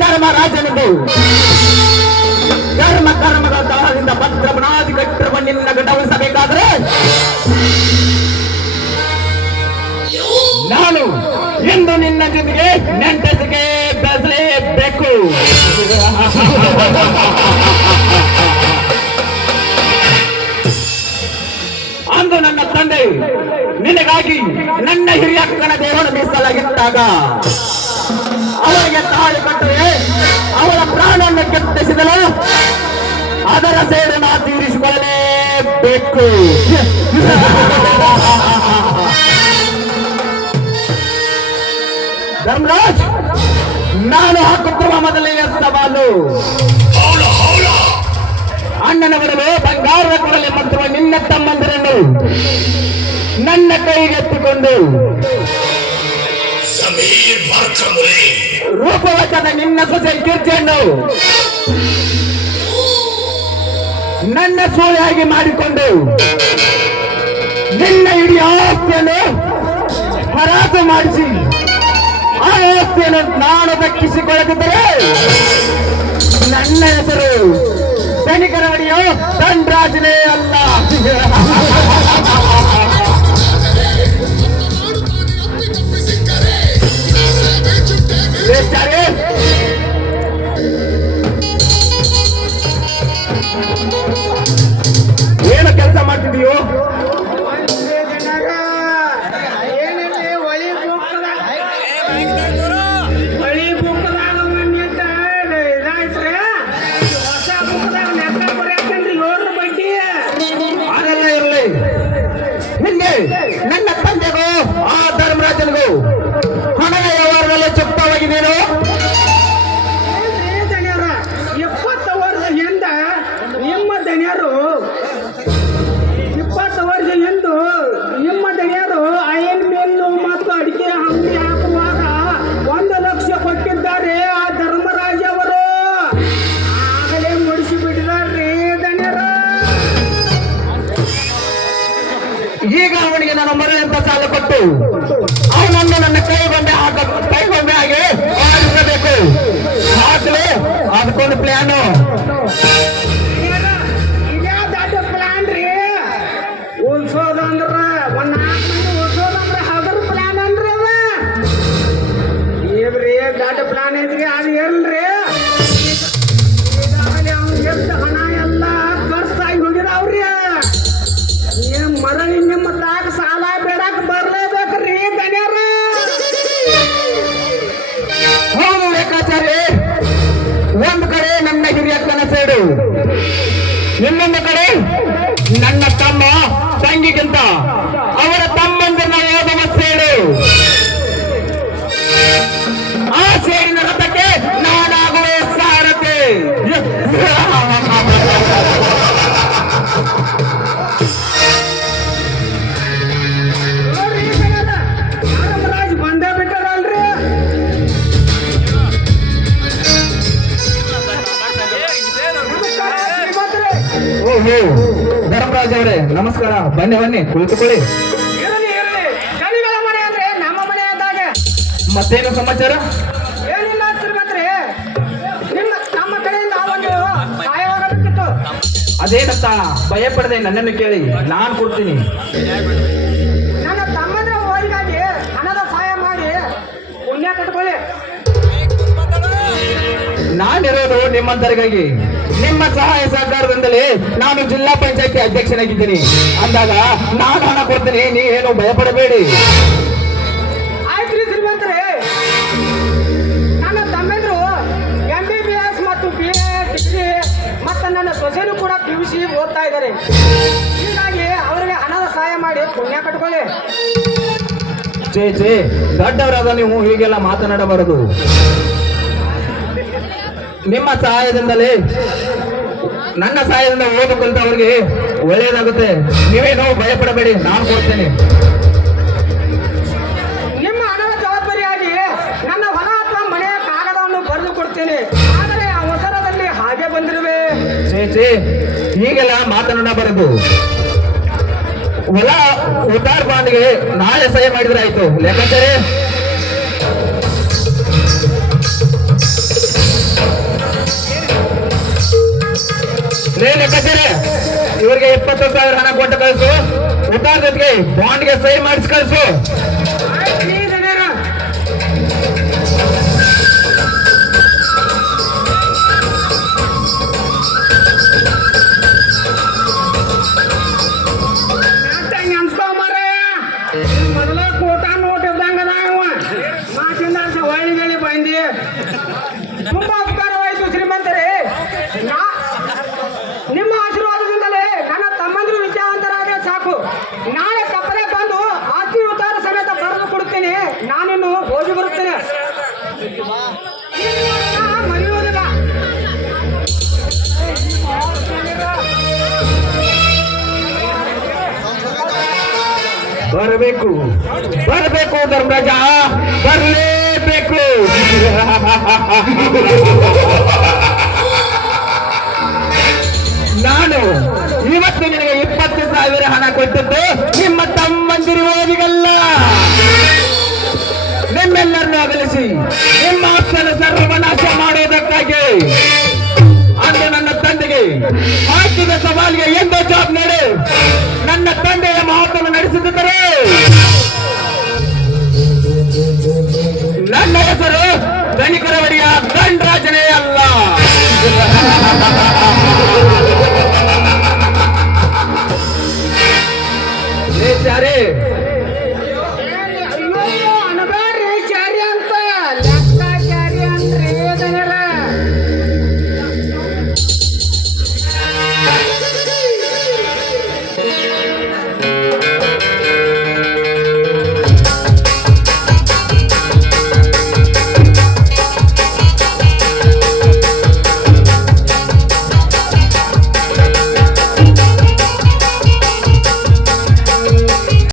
ಧರ್ಮರಾಜನಿಂದ ಕರ್ಮದ ತಳದಿಂದ ಭದ್ರ ಬುನಾದಿ ಕಟ್ಟರ ಮಣ್ಣಿನ ಗಡ್ಡವಳಿಸಬೇಕಾದ್ರೆ ನಾನು ಎಂದು ನಿನ್ನ ಜೊತೆಗೆ ನೆಂಟಸಿಗೆ ಬೆಸಲೇಬೇಕು. ಅಂದು ನನ್ನ ತಂದೆ ನಿನಗಾಗಿ ನನ್ನ ಹಿರಿಯಕ್ಕನ ದೇವರ ಮೀಸಲಾಗಿದ್ದಾಗ ಅವಳಿಗೆ ತಾಳಿ ಕಟ್ಟರೆ ಅವಳ ಪ್ರಾಣವನ್ನು ಕೆತ್ತಿಸಿದಳು. ಅದರ ಸೇಡನ್ನು ತೀರಿಸಿಕೊಳ್ಳಲೇಬೇಕು. ಧರ್ಮರಾಜ್, ನಾನು ಹಾಕುತ್ತಿರುವ ಮೊದಲನೆಯ ಸವಾಲು ಅಣ್ಣನ ಬರಲು ಬಂಗಾರದ ಕೊಡಲೆ ಮಂತ್ರುವ ನಿನ್ನ ತಮ್ಮಂದಿರನ್ನು ನನ್ನ ಕೈಗೆತ್ತಿಕೊಂಡು ರೂಪವಚನ ನಿನ್ನ ಸೊಸೆ ಕಿರ್ಚೆಯನ್ನು ನನ್ನ ಸೂಳೆಯಾಗಿ ಮಾಡಿಕೊಂಡು ನಿನ್ನ ಇಡೀ ಆಸ್ತಿಯನ್ನು ಹರಾಜು ಮಾಡಿಸಿ ಆ ಆಸ್ತಿಯನ್ನು ನಾನು ದಕ್ಕಿಸಿಕೊಳ್ಳದಿದ್ದರೆ ನನ್ನ ಹೆಸರು ಧನಿಕರವಡಿಯೋ ಧನ್ರಾಜನೇ ಅಲ್ಲ. ಏನು ಕೆಲಸ ಮಾಡ್ತಿದೀಯೋ? ಅದೆಲ್ಲ ಇರಲಿ. ನಿನ್ನೆ ನನ್ನ ತಂದೆಗೂ ಆ ಧರ್ಮರಾಜನಿಗೂ ಹಣದ ವ್ಯವಹಾರದಲ್ಲಿ ಚುಕ್ತವಾಗಿದ್ದೇನು? 20 ವರ್ಷದಿಂದ ನಿಮ್ಮ ದಣಿಯರು 20 ವರ್ಷದಿಂದ ನಿಮ್ಮ ದಣಿಯರು ಐನ್ ಮಿಲ್ಲು ಮತ್ತು ಅಡಿಕೆ ಅಂಗಡಿ ಹಾಕುವಾಗ 1 ಲಕ್ಷ ಕೊಟ್ಟಿದ್ದಾರೆ ಆ ಧರ್ಮರಾಜ ಅವರು. ಆಗಲೇ ಮುಡಿಸಿಬಿಟ್ಟಿದ್ದಾರೆ ದಣಿಯರ. ಈಗ ಅವನಿಗೆ ನಾನು ಮರಳಂತ ಸಾಲ ಕೊಟ್ಟು ಅವನನ್ನು ನನ್ನ ಕೈಗೊಂಬೆ ಹಾಗೆ ಮಾಡಿಸಬೇಕು. ಹಾಕಲೇ ಅದಕ್ಕೊಂದು ಪ್ಲಾನು. ಇದೇ ದೊಡ್ಡ ಪ್ಲಾನ್ ರೀ. ಉಳ್ಸೋದಂದ್ರ ಒಂದ್ 4 ಮಂದಿ ಉಳ್ಸೋದಂದ್ರ ಅದ್ರ ಪ್ಲಾನ್ ಅನ್ರಿ ಅದ. ಏನ್ರಿ ದೊಡ್ಡ ಪ್ಲಾನ್ ಐತ್ರಿ. ಅದು ಎಲ್ರಿ ಅವ್ನ ಎಷ್ಟು ಹಣ ಎಲ್ಲ ಖರ್ಚಾಗಿ ಹೋಗಿದಾವ್ರಿ. ಮರಳಿ ನಿಮ್ಮ ತಾಕ ಸಾಲ ಬೇಡಕ್ ಬರ್ಲೇಬೇಕ್ರಿ ದಣ್ಯಾರ. ಹೌದು ಲೆಕ್ಕಾಚಾರ್ಯ. ಒಂದು ಕಡೆ ನನ್ನ ಹಿರಿಯಕ್ಕನ ಸೇಡು, ಇನ್ನೊಂದು ಕಡೆ ನನ್ನ ತಮ್ಮ ತಂಗಿಗಿಂತ ಅವರ ತಮ್ಮಂದಿರ ಯಾದವ ಸೇಡು. ಆ ಸೇರಿನ ರಥಕ್ಕೆ ನಾನಾಗುವೆ ಸಾರಥಿ. ಧರ್ಮರಾಜ್ ಬಂದೇ ಬಿಟ್ಟದಲ್ರಿ. ಓಹೋ ಧರ್ಮರಾಜ್ ಅವರೇ ನಮಸ್ಕಾರ. ಬನ್ನಿ ಬನ್ನಿ ಕುಳಿತುಕೊಳ್ಳಿ. ಕಲಿಗಳ ಮನೆ ಅಂದ್ರೆ ನಮ್ಮ ಮನೆ ಆದಾಗ ಮತ್ತೇನು ಸಮಾಚಾರ? ಏನಿಲ್ಲ ಶ್ರೀಮಂತ್ರಿ. ನಮ್ಮ ಕಡೆಯಿಂದ ಒಂದು ಸಹಾಯವಾಗಬೇಕಿತ್ತು. ಅದೇನಂತ ಭಯ ಪಡದೆ ನನ್ನನ್ನು ಕೇಳಿ, ನಾನು ಕೊಡ್ತೀನಿ. ನನ್ನ ತಮ್ಮನ ಶ್ರೀಮಂತರಿಗಾಗಿ ನಿಮ್ಮ ಸಹಾಯ ಸಹಕಾರದಿಂದಲೇ ನಾನು ಜಿಲ್ಲಾ ಪಂಚಾಯತಿ ಅಧ್ಯಕ್ಷನಾಗಿದ್ದೀನಿ ಅಂದಾಗ ನಾನು ಹಣ ಕೊಡ್ತೀನಿ, ನೀವೇನು ಭಯಪಡಬೇಡಿ. ಆಯ್ತ್ರಿ ಶ್ರೀಮಂತರೇ, ನನ್ನ ತಮ್ಮೆಂದ್ರು MBBS ಮತ್ತು BA ಡಿಗ್ರಿ ಮತ್ತು ನನ್ನ ಸೊಸೆನೂ ಕೂಡ PUC ಓದ್ತಾ ಇದ್ದಾರೆ. ಹೀಗಾಗಿ ಅವರಿಗೆ ಹಣದ ಸಹಾಯ ಮಾಡಿ ಪುಣ್ಯ ಕಟ್ಕೊಳ್ಳಿ. ಚೇ ದೊಡ್ಡವರಾದ ನೀವು ಹೀಗೆಲ್ಲ ಮಾತನಾಡಬಾರದು. ನಿಮ್ಮ ಸಹಾಯದಿಂದಲೇ ನನ್ನ ಸಹಾಯದಿಂದ ಓದಕ್ಕಂತವ್ರಿಗೆ ಒಳ್ಳೆಯದಾಗುತ್ತೆ. ನೀವೇನೋ ಭಯಪಡಬೇಡಿ, ನಾನು ಕೊಡ್ತೇನೆ. ನಿಮ್ಮ ಹಣದ ಜವಾಬ್ದಾರಿಯಾಗಿ ನನ್ನ ಹೊಲ ಅಥವಾ ಮನೆಯ ಕಾಗದವನ್ನು ಬರೆದು ಕೊಡ್ತೇನೆ. ಆದರೆ ಅವಸರದಲ್ಲಿ ಹಾಗೆ ಬಂದಿರುವೆ. ಚೇ ಹೀಗೆಲ್ಲ ಮಾತನಾಡಬಾರದು. ಹೊಲ ಉದ್ದಾರ್ ಬಾಂಡ್ಗೆ ನಾಳೆ ಸಹಿ ಮಾಡಿದ್ರೆ ಆಯ್ತು. ಲೆಕ್ಕಾಚಾರಿ ಲೆಕ್ಕಾಚಾರಿ ಇವರಿಗೆ 20,000 ಹಣ ಕೊಟ್ಟು ಕಳಿಸು. ಉದ್ದಾರ್ ಜೊತೆಗೆ ಬಾಂಡ್ಗೆ ಸಹಿ ಮಾಡಿಸಿ ಕಳಿಸು. ಮೊದಲ ಕೋಟ ನೋಟ್ ಇದ್ದಂಗದ ಮಾತಿಂದ ಹೊಳ್ಳಿ ಬಂದಿ. ತುಂಬಾ ಉಪಕಾರವಾಯಿತು ಶ್ರೀಮಂತರೇ. ನಿಮ್ಮ ಆಶೀರ್ವಾದದಿಂದಲೇ ನನ್ನ ತಮ್ಮಂದ್ರು ವಿದ್ಯಾವಂತರಾದ್ರೆ ಸಾಕು. ನಾಳೆ ಕಪ್ಪಲೆ ಬಂದು ಆಸ್ತಿ ಉತ್ತಾರ ಸಮೇತ ಬರೆದು ಕೊಡುತ್ತೇನೆ. ನಾನಿನ್ನು ಹೋಗಿ ಬರುತ್ತೇನೆ. ಮರೆಯುವುದಿಲ್ಲ. ಬರಬೇಕು ಧರ್ಮರಾಜ, ಬರಲೇಬೇಕು. ನಾನು ಇವತ್ತು ನಿನಗೆ 20,000 ಹಣ ಕೊಟ್ಟದ್ದು ನಿಮ್ಮ ತಮ್ಮಂದಿರುವ